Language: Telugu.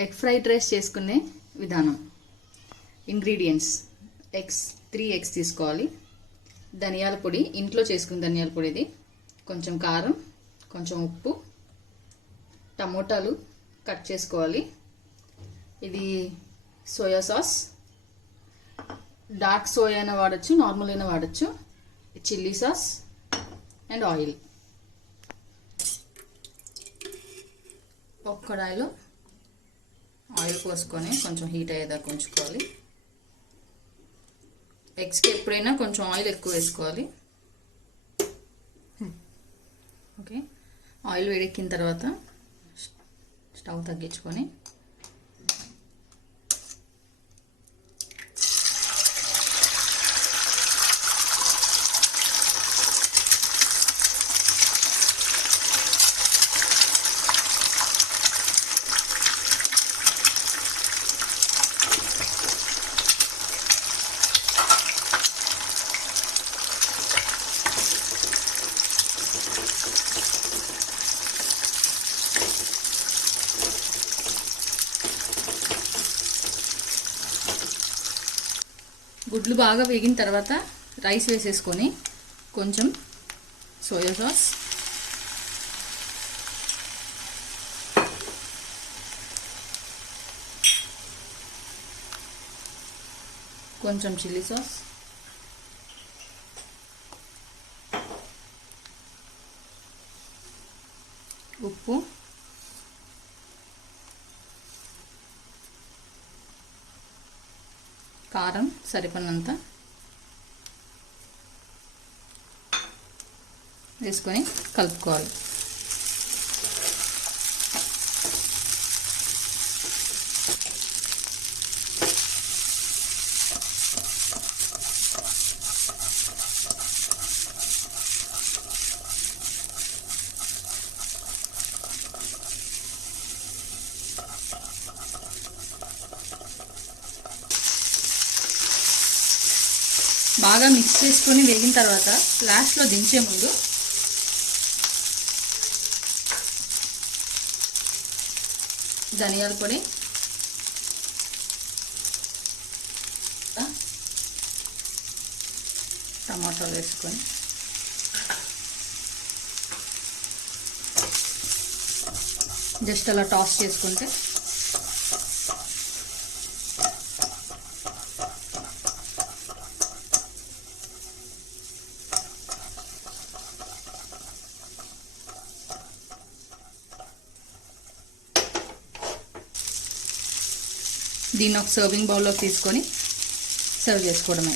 ఎగ్ ఫ్రైడ్ రైస్ చేసుకునే విధానం. ఇంగ్రీడియంట్స్: ఎగ్స్ 3 ఎగ్స్ తీసుకోవాలి. ధనియాల పొడి, ఇంట్లో చేసుకున్న ధనియాల పొడి ఇది. కొంచెం కారం, కొంచెం ఉప్పు, టమోటాలు కట్ చేసుకోవాలి. ఇది సోయా సాస్, డార్క్ సోయా అయినా వాడచ్చు, నార్మల్ అయినా వాడచ్చు. Chilli sauce and oil. ఒక కడాయిలో ఆయిల్ పోసుకొని కొంచెం హీట్ అయ్యేదాకా ఉంచుకోవాలి. ఎగ్స్కి ఎప్పుడైనా కొంచెం ఆయిల్ ఎక్కువ వేసుకోవాలి. ఓకే, ఆయిల్ వేడెక్కిన తర్వాత స్టవ్ తగ్గించుకొని గుడ్లు బాగా వేగిన తర్వాత రైస్ వేసేసుకొని కొంచెం సోయా సాస్, కొంచెం చిల్లీ సాస్, ఉప్పు, కారం సరిపడినంత వేసుకొని కలుపుకోవాలి. బాగా మిక్స్ చేసుకొని వేగిన తర్వాత లాస్ట్లో దించే ముందు ధనియాల పొడి, టమాటాలు వేసుకొని జస్ట్ అలా టాస్ చేసుకుంటే దీన్ని ఒక సర్వింగ్ బౌల్లో తీసుకొని సర్వ్ చేసుకోవడమే.